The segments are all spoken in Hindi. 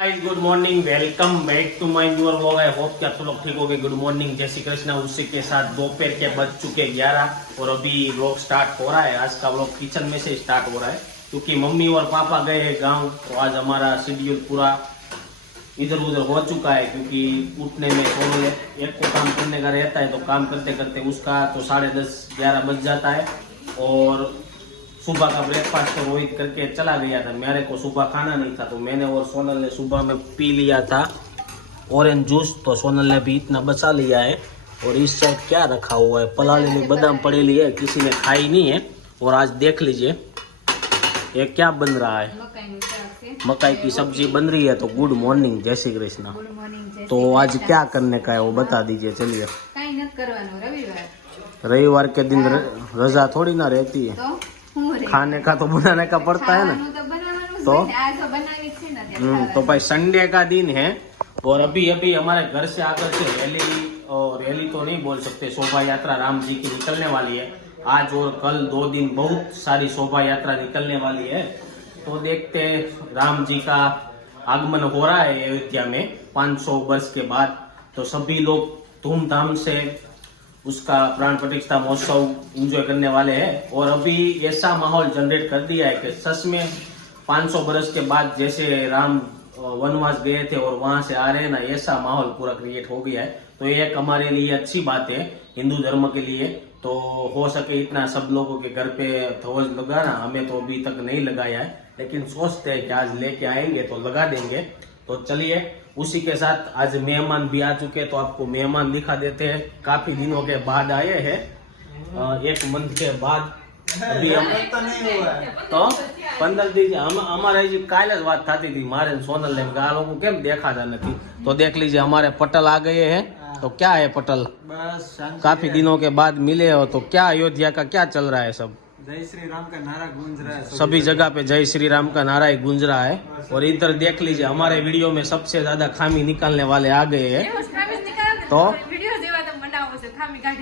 Guys good morning, welcome back to my new vlog. I hope कि आप सब लोग ठीक हो गए। गुड मॉर्निंग, जय श्री कृष्णा। उसी के साथ दोपहर के बज चुके 11 और अभी व्लॉग स्टार्ट हो रहा है। आज का व्लॉग किचन में से स्टार्ट हो रहा है क्योंकि मम्मी और पापा गए हैं गांव, तो आज हमारा शेड्यूल पूरा इधर उधर हो चुका है क्योंकि उठने में सोने एक को काम करने का रहता है, तो काम करते करते उसका तो 10:30-11 बज जाता है। और सुबह का ब्रेकफास्ट तो रोहित करके चला गया था, मेरे को सुबह खाना नहीं था, तो मैंने और सोनल ने सुबह में पी लिया था ऑरेंज जूस। तो सोनल ने भी इतना बचा लिया है। और इस साइड क्या रखा हुआ है, पलाली में बादाम पड़े लिए, किसी ने खाई नहीं है। और आज देख लीजिए ये क्या बन रहा है, मकई की सब्जी बन रही है। तो गुड मॉर्निंग, जय श्री कृष्णा। तो आज क्या करने का है वो बता दीजिए। चलिए, रविवार के दिन रजा थोड़ी ना रहती है, खाने का तो बनाने का पड़ता है ना। तो भाई संडे का दिन है और अभी अभी हमारे घर से आकर से रैली तो नहीं बोल सकते, शोभा यात्रा राम जी की निकलने वाली है। आज और कल 2 दिन बहुत सारी शोभा यात्रा निकलने वाली है। तो देखते हैं, राम जी का आगमन हो रहा है अयोध्या में 500 वर्ष के बाद। तो सभी लोग धूमधाम से उसका प्राण प्रतिष्ठा महोत्सव एंजॉय करने वाले हैं। और अभी ऐसा माहौल जनरेट कर दिया है कि सच में 500 वर्ष के बाद जैसे राम वनवास गए थे और वहां से आ रहे हैं ना, ऐसा माहौल पूरा क्रिएट हो गया है। तो ये एक हमारे लिए अच्छी बात है हिंदू धर्म के लिए। तो हो सके इतना सब लोगों के घर पे ध्वज लगाना, हमें तो अभी तक नहीं लगाया है, लेकिन सोचते हैं कि आज लेके आएंगे तो लगा देंगे। तो चलिए, उसी के साथ आज मेहमान भी आ चुके हैं, तो आपको मेहमान दिखा देते हैं। काफी दिनों के बाद आए हैं, 1 मंथ के बाद। अभी हम तो 15 दिन हमारे काल ज बात थी थी मारे सोनल ने आ लोग केम देखा था नहीं। तो देख लीजिए, हमारे पटल आ गए हैं। तो क्या है पटल, बस काफी दिनों के बाद मिले हो, तो क्या अयोध्या का क्या चल रहा है? सब जय श्री राम का नारा गूंज रहा है, सभी जगह पे जय श्री राम का नारा ही गूंज रहा है। और इधर देख लीजिए, हमारे वीडियो में सबसे ज्यादा खामी निकालने वाले आ गए हैं।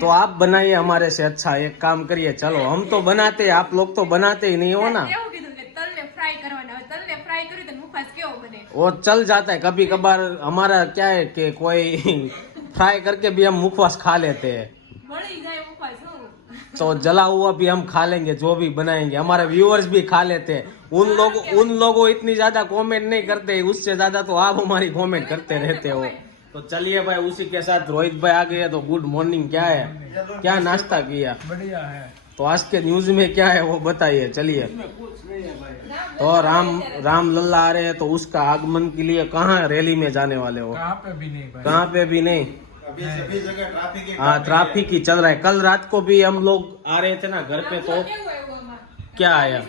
तो आप बनाइए हमारे से अच्छा, एक काम करिए, चलो हम तो बनाते हैं, आप लोग तो बनाते ही नहीं हो ना। वो चल जाता है कभी कभार, हमारा क्या है कि कोई फ्राई करके भी हम मुखवास खा लेते हैं, तो जला हुआ भी हम खा लेंगे, जो भी बनाएंगे। हमारे व्यूअर्स भी खा लेते हैं। उन लोगों इतनी ज्यादा कमेंट नहीं करते, उससे ज्यादा तो आप हमारी कमेंट करते रहते हो। तो चलिए भाई, उसी के साथ रोहित भाई आ गए। तो गुड मॉर्निंग, क्या है, क्या नाश्ता किया? बढ़िया है। तो आज के न्यूज में क्या है वो बताइए। चलिए, तो राम लल्ला आ रहे हैं, तो उसका आगमन के लिए कहाँ रैली में जाने वाले हो? कहाँ पे भी नहीं भाई। कहाँ पे भी नहीं, सभी जगह ट्रैफिक। हाँ ट्रैफिक ही चल रहा है। कल रात को भी हम लोग आ रहे थे ना घर पे, तो क्या आया,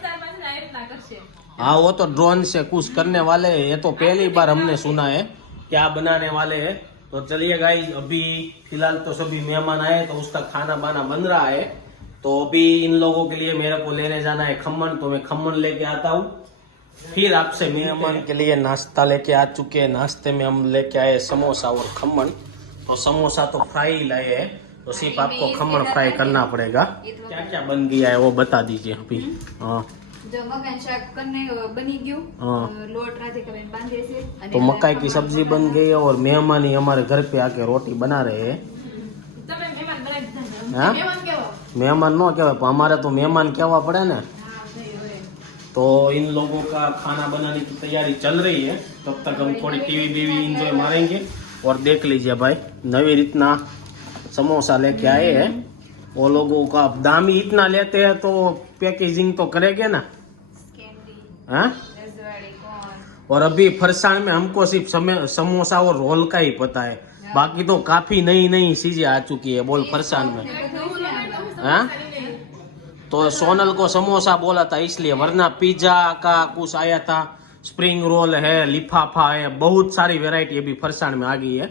हाँ वो तो ड्रोन से कुछ करने वाले हैं। ये तो पहली बार हमने सुना है क्या बनाने वाले हैं। तो चलिए गाइस, अभी फिलहाल तो सभी मेहमान आए, तो उसका खाना बाना बन रहा है। तो अभी इन लोगों के लिए मेरे को लेने जाना है खम्मन, तो मैं खम्मन लेके आता हूँ, फिर आपसे मेहमान के लिए नाश्ता लेके आ चुके हैं। नाश्ते में हम लेके आए समोसा और खम्मन। तो समोसा तो फ्राई लाए हैं, तो सिर्फ आपको खम्मन फ्राई करना पड़ेगा। क्या क्या बन गया है वो बता दीजिए अभी। हाँ, जो मकाई शाक करने बनी गયું, लोट राते करें बांधे से। तो मकाई की सब्जी बन गई है और मेहमान ही हमारे घर पे आके रोटी बना रहे हैं। मेहमान नो कहवा, हमारे तो मेहमान कहवा पड़े ना। तो इन लोगों का खाना बनाने की तैयारी चल रही है, तब तक हम थोड़ी टीवी एंजॉय मारेंगे। और देख लीजिए भाई, नवीर इतना समोसा लेके आए हैं। वो लोगों का दाम ही इतना लेते हैं, तो पैकेजिंग तो करेंगे ना। हाँ, और अभी फरसाण में हमको सिर्फ समोसा और रोल का ही पता है, बाकी तो काफी नई चीजें आ चुकी है। बोल फरसाण में, हाँ तो सोनल को समोसा बोला था इसलिए, वरना पिज्जा का कुछ आया था, स्प्रिंग रोल है, लिफाफा है, बहुत सारी वेराइटी अभी फरसाण में आ गई है।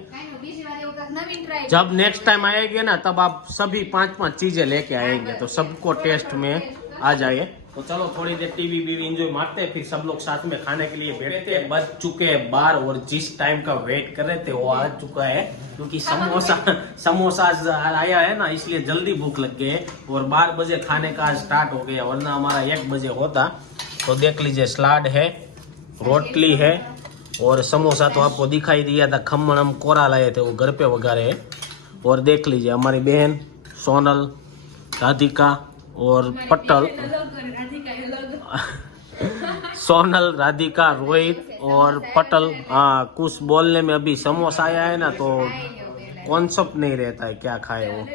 जब नेक्स्ट टाइम आएंगे ना, तब आप सभी 5-5 चीजें लेके आएंगे, तो सबको टेस्ट में आ जाए। तो चलो थोड़ी देर टीवी एंजॉय मारते हैं, फिर सब लोग साथ में खाने के लिए बैठते हैं। बज चुके हैं 12 और जिस टाइम का वेट कर रहे थे वो आ चुका है, क्योंकि समोसा आया है ना, इसलिए जल्दी भूख लग गई है। और 12 बजे खाने का स्टार्ट हो गया, वरना हमारा 1 बजे होता। तो देख लीजिए, सलाद है, रोटली है और समोसा तो आपको दिखाई दिया था, खम्मन हम कोरा लाए थे, वो घर पे वगारे है। और देख लीजिए हमारी बहन सोनल, राधिका और पटल, सोनल, राधिका, रोहित और पटल। हाँ, कुछ बोलने में अभी समोसा आया है ना तो कॉन्सेप्ट नहीं रहता है क्या खाए वो।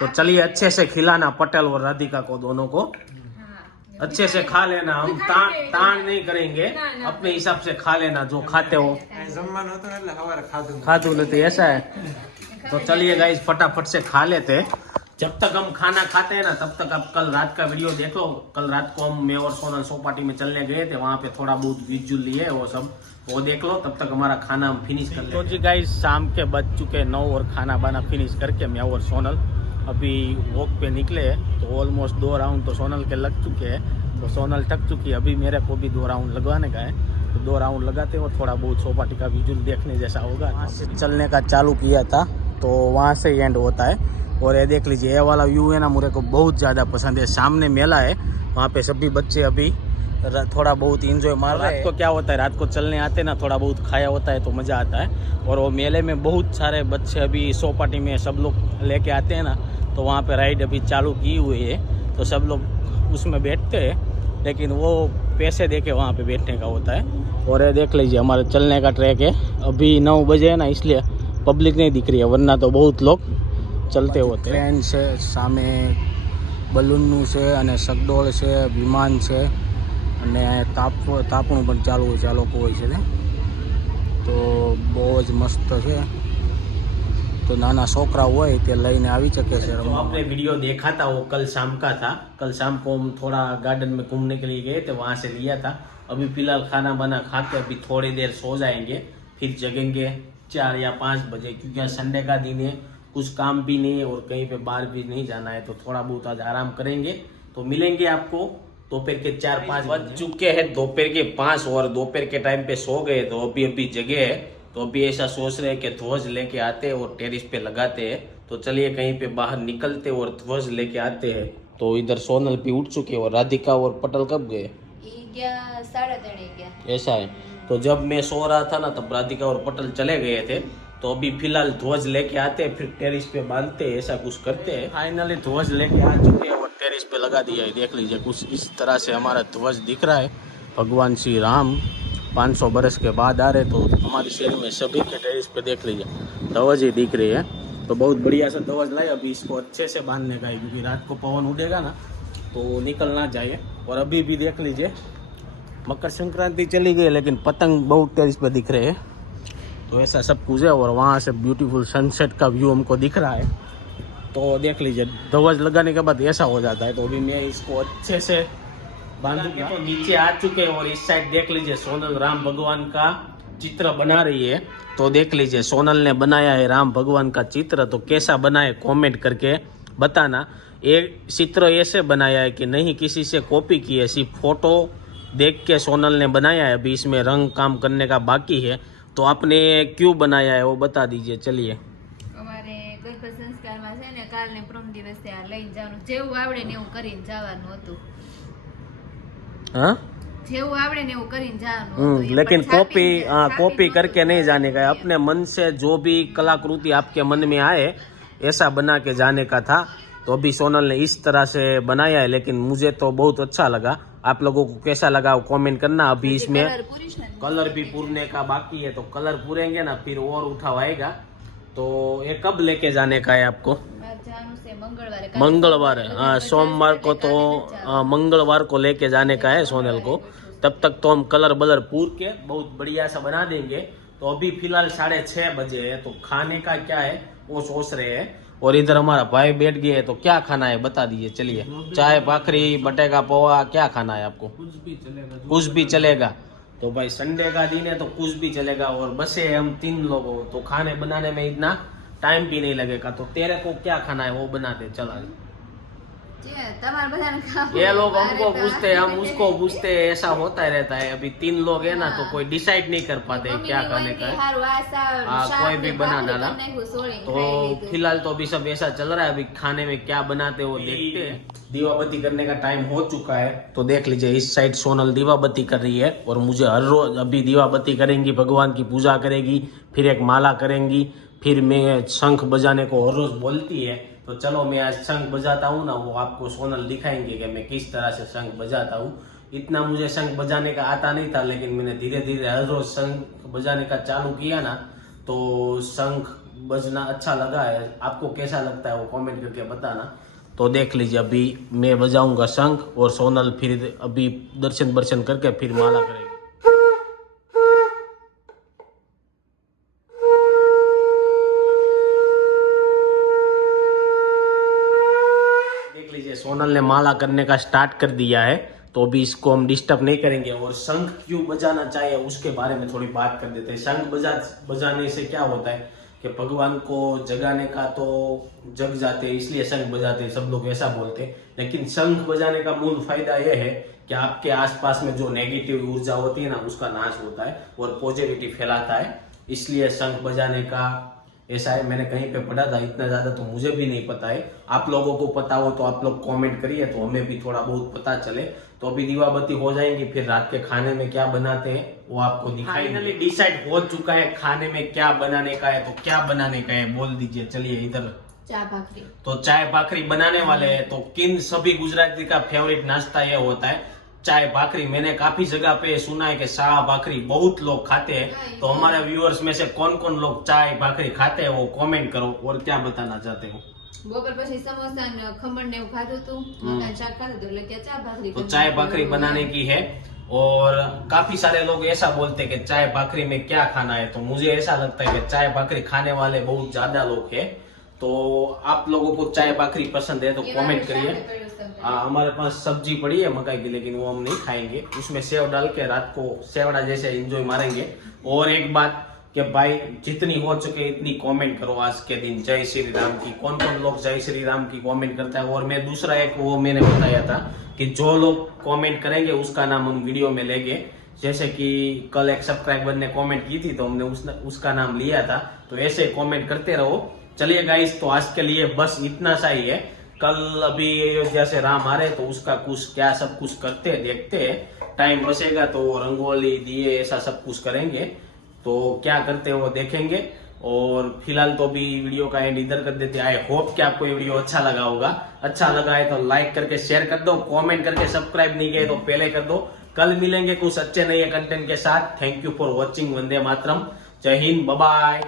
तो चलिए अच्छे से खिलाना पटेल और राधिका को, दोनों को अच्छे से खा लेना। हम तान नहीं करेंगे, अपने हिसाब से खा लेना जो खाते हो। खादू नहीं ऐसा है। तो चलिए गाइस फटाफट से खा लेते। जब तक हम खाना खाते हैं ना तब तक आप कल रात का वीडियो देख लो। कल रात को मैं और सोनल सोपाटी में चलने गए थे, वहाँ पे थोड़ा बहुत विजुअल लिए वो सब, वो देख लो। तब तक हमारा खाना हम फिनिश कर ले। तो जी गाइस शाम के बज चुके 9 और खाना बाना फिनिश करके मैं और सोनल अभी वॉक पे निकले। तो ऑलमोस्ट 2 राउंड तो सोनल के लग चुके हैं, तो सोनल थक चुकी है। अभी मेरे को भी 2 राउंड लगवाने का है, तो 2 राउंड लगाते और थोड़ा बहुत सोपाटी का विजुअल देखने जैसा होगा। वहाँ से चलने का चालू किया था तो वहाँ से एंड होता है। और ये देख लीजिए ये वाला व्यू है ना, मुझे को बहुत ज़्यादा पसंद है। सामने मेला है, वहाँ पे सभी बच्चे अभी थोड़ा बहुत इंजॉय मार रहे हैं। रात को क्या होता है, रात को चलने आते ना, थोड़ा बहुत खाया होता है तो मज़ा आता है। और वो मेले में बहुत सारे बच्चे अभी सोपाटी में सब लोग लेके आते हैं ना, तो वहाँ पे राइड अभी चालू की हुई है, तो सब लोग उसमें बैठते हैं, लेकिन वो पैसे दे के वहाँ पे बैठने का होता है। और ये देख लीजिए हमारे चलने का ट्रैक है। अभी 9 बजे है ना, इसलिए पब्लिक नहीं दिख रही है, वरना तो बहुत लोग चलते होते। ट्रेन से सामे बलूनનું છે અને સગડોળ છે, વિમાન છે અને તાપણું પણ ચાલુ હોય છે, આ લોકો હોય છે ને, તો બહુ જ મસ્ત છે। तो नाना छोकरा હોય તે લઈને આવી શકે છે। जो आपने वीडियो देखा था वो कल शाम का था। कल शाम को हम थोड़ा गार्डन में घूमने के लिए गए थे, वहाँ से लिया था। अभी फिलहाल खाना बना खा के अभी थोड़ी देर सो जाएंगे, फिर जगेंगे 4 या 5 बजे, क्योंकि संडे का दिन है, कुछ काम भी नहीं है और कहीं पे बाहर भी नहीं जाना है, तो थोड़ा बहुत आज आराम करेंगे। तो मिलेंगे आपको दोपहर के 4-5 बज चुके हैं, दोपहर के 5, और दोपहर के टाइम पे सो गए तो अभी जगे है। तो अभी ऐसा सोच रहे हैं कि ध्वज लेके आते और टेरिस पे लगाते हैं। तो चलिए कहीं पे बाहर निकलते और ध्वज लेके आते हैं। तो इधर सोनल भी उठ चुके और राधिका और पटल कब गए? 3:30 ऐसा है। तो जब मैं सो रहा था ना तब राधिका और पटल चले गए थे। तो अभी फिलहाल ध्वज लेके आते हैं, फिर टेरिस पे बांधते हैं, ऐसा कुछ करते हैं। फाइनली ध्वज लेके आ चुके हैं और टेरिस पे लगा दिया है। देख लीजिए कुछ इस तरह से हमारा ध्वज दिख रहा है। भगवान श्री राम 500 बरस के बाद आ रहे, तो हमारे शहर में सभी के टेरिस पे देख लीजिए ध्वज ही दिख रही है। तो बहुत बढ़िया सा ध्वज लाए। अभी इसको अच्छे से बांधने का है, क्योंकि रात को पवन उड़ेगा ना तो निकलना चाहिए। और अभी भी देख लीजिए मकर संक्रांति चली गई, लेकिन पतंग बहुत टेरिस पे दिख रहे हैं। तो ऐसा सब कुछ है। और वहाँ से ब्यूटीफुल सनसेट का व्यू हमको दिख रहा है। तो देख लीजिए ध्वज लगाने के बाद ऐसा हो जाता है। तो अभी मैं इसको अच्छे से बांधूंगा। तो नीचे आ चुके हैं और इस साइड देख लीजिए सोनल राम भगवान का चित्र बना रही है। तो देख लीजिए सोनल ने बनाया है राम भगवान का चित्र। तो कैसा बना है कॉमेंट करके बताना। एक चित्र ऐसे बनाया है कि नहीं किसी से कॉपी की है, सिर्फ फोटो देख के सोनल ने बनाया है। अभी इसमें रंग काम करने का बाकी है। तो आपने क्यों बनाया है वो बता दीजिए। चलिए અમારે ગર્ભ સંસ્કારમાં છે ને કાલને પ્રમ દિવસે આ લઈને જવાનું, જેવું આવડે ને એવું કરીને જવાનું હતું। हाँ જેવું આવડે ને એવું કરીને જવાનું હતું। लेकिन कॉपी करके नहीं जाने का है। अपने मन से जो भी कलाकृति आपके मन में आए ऐसा बना के जाने का था। तो अभी सोनल ने इस तरह से बनाया है, लेकिन मुझे तो बहुत अच्छा लगा। आप लोगों को कैसा लगा वो कमेंट करना। अभी इसमें कलर भी पूरने का बाकी है, तो कलर पूरेंगे ना फिर और उठाव आएगा। तो ये कब लेके जाने का है आपको? मंगलवार। हाँ सोमवार को तो मंगलवार को लेके जाने का है सोनल को। तब तक तो हम कलर बलर पूर के बहुत बढ़िया सा बना देंगे। तो अभी फिलहाल 6:30 बजे है, तो खाने का क्या है वो सोच रहे हैं। और इधर हमारा भाई बैठ गए है, तो क्या खाना है बता दीजिए। चलिए चाय भाखरी बटेका पोहा क्या खाना है आपको? कुछ भी चलेगा। तो भाई संडे का दिन है तो कुछ भी चलेगा। और बसे हम 3 लोग हो, तो खाने बनाने में इतना टाइम भी नहीं लगेगा। तो तेरे को क्या खाना है वो बना दे। चला તમારે બધાને ખાવું ये लोग મારે हमको તો पूछते हैं, हम उसको पूछते हैं, ऐसा होता ही रहता है। अभी 3 लोग है ना, तो कोई डिसाइड नहीं कर पाते क्या खाने का है। હારું આ हाँ, શાક कोई ને भी बना ભાખરી डाला। કરી નાખ્યું, સોળીને तो ખાઈ લીધું। फिलहाल तो अभी सब ऐसा चल रहा है। अभी खाने में क्या बनाते हैं वो देखते हैं। दीवाबत्ती करने का टाइम हो चुका है, तो देख लीजिए इस साइड सोनल दीवाबत्ती कर रही है, और मुझे हर रोज अभी दीवाबत्ती करेंगी, भगवान की पूजा करेगी, फिर एक माला करेंगी, फिर मैं शंख बजाने को हर रोज बोलती है। तो चलो मैं आज शंख बजाता हूँ ना, वो आपको सोनल दिखाएंगे कि मैं किस तरह से शंख बजाता हूँ। इतना मुझे शंख बजाने का आता नहीं था, लेकिन मैंने धीरे धीरे हर रोज शंख बजाने का चालू किया ना, तो शंख बजना अच्छा लगा है। आपको कैसा लगता है वो कमेंट करके बताना। तो देख लीजिए अभी मैं बजाऊंगा शंख, और सोनल फिर अभी दर्शन वर्शन करके फिर माला करेगी। देख लीजिए सोनल ने माला करने का स्टार्ट कर दिया है, तो अभी इसको हम डिस्टर्ब नहीं करेंगे। और शंख क्यों बजाना चाहिए उसके बारे में थोड़ी बात कर देते हैं। शंख बजाने से क्या होता है कि भगवान को जगाने का तो जग जाते हैं, इसलिए शंख बजाते हैं, सब लोग ऐसा बोलते हैं। लेकिन शंख बजाने का मूल फायदा यह है कि आपके आसपास में जो नेगेटिव ऊर्जा होती है ना, उसका नाश होता है और पॉजिटिविटी फैलाता है। इसलिए शंख बजाने का ऐसा है। मैंने कहीं पे पढ़ा था, इतना ज्यादा तो मुझे भी नहीं पता है। आप लोगों को पता हो तो आप लोग कमेंट करिए, तो हमें भी थोड़ा बहुत पता चले। तो अभी दीवाबत्ती हो जाएंगी, फिर रात के खाने में क्या बनाते हैं वो आपको दिखाएंगे। फाइनली डिसाइड हो चुका है खाने में क्या बनाने का है। तो क्या बनाने का है बोल दीजिए। चलिए इधर ચા ભાખરી तो चाय भाखरी बनाने वाले हैं। तो किन सभी गुजराती का फेवरेट नाश्ता ये होता है चाय भाखरी। मैंने काफी जगह पे सुना है कि शाह भाखरी बहुत लोग खाते हैं। तो हमारे व्यूअर्स में से कौन कौन लोग चाय भाखरी खाते हैं वो कमेंट करो, और क्या बताना चाहते हो। બપોર પછી સમોસા ને ખમણ ને એવું ખાધું હતું, મકાન શાક ખાધું હતું, એટલે કે ચા ભાખરી तो चाय भाखरी बनाने की है। और काफी सारे लोग ऐसा बोलते हैं कि चाय भाखरी में क्या खाना है। तो मुझे ऐसा लगता है कि चाय भाखरी खाने वाले बहुत ज्यादा लोग हैं। तो आप लोगों को चाय भाखरी पसंद है तो कमेंट करिए। हमारे पास सब्जी पड़ी है मकाई की, लेकिन वो हम नहीं खाएंगे। उसमें सेव डाल के रात को सेवड़ा जैसे एंजॉय मारेंगे। और एक बात कि भाई जितनी हो चुके इतनी कमेंट करो आज के दिन जय श्री राम की। कौन कौन लोग जय श्री राम की कमेंट करता है। और मैं दूसरा एक वो मैंने बताया था कि जो लोग कमेंट करेंगे उसका नाम हम वीडियो में लेंगे। जैसे कि कल एक सब्सक्राइबर ने कमेंट की थी, तो हमने उसका नाम लिया था। तो ऐसे कमेंट करते रहो। चलिए गाइस, तो आज के लिए बस इतना सा ही है। कल अभी अयोध्या से राम आ रहे, तो उसका कुछ क्या सब कुछ करते हैं, देखते हैं। टाइम बचेगा तो रंगोली दिए ऐसा सब कुछ करेंगे। तो क्या करते हैं वो देखेंगे। और फिलहाल तो भी वीडियो का एंड इधर कर देते हैं। आई होप कि आपको ये वीडियो अच्छा लगा होगा। अच्छा लगा है तो लाइक करके शेयर कर दो, कमेंट करके सब्सक्राइब नहीं किए तो पहले कर दो। कल मिलेंगे कुछ अच्छे नए कंटेंट के साथ। Thank you for watching. वंदे मातरम। जय हिंद, बाय बाय।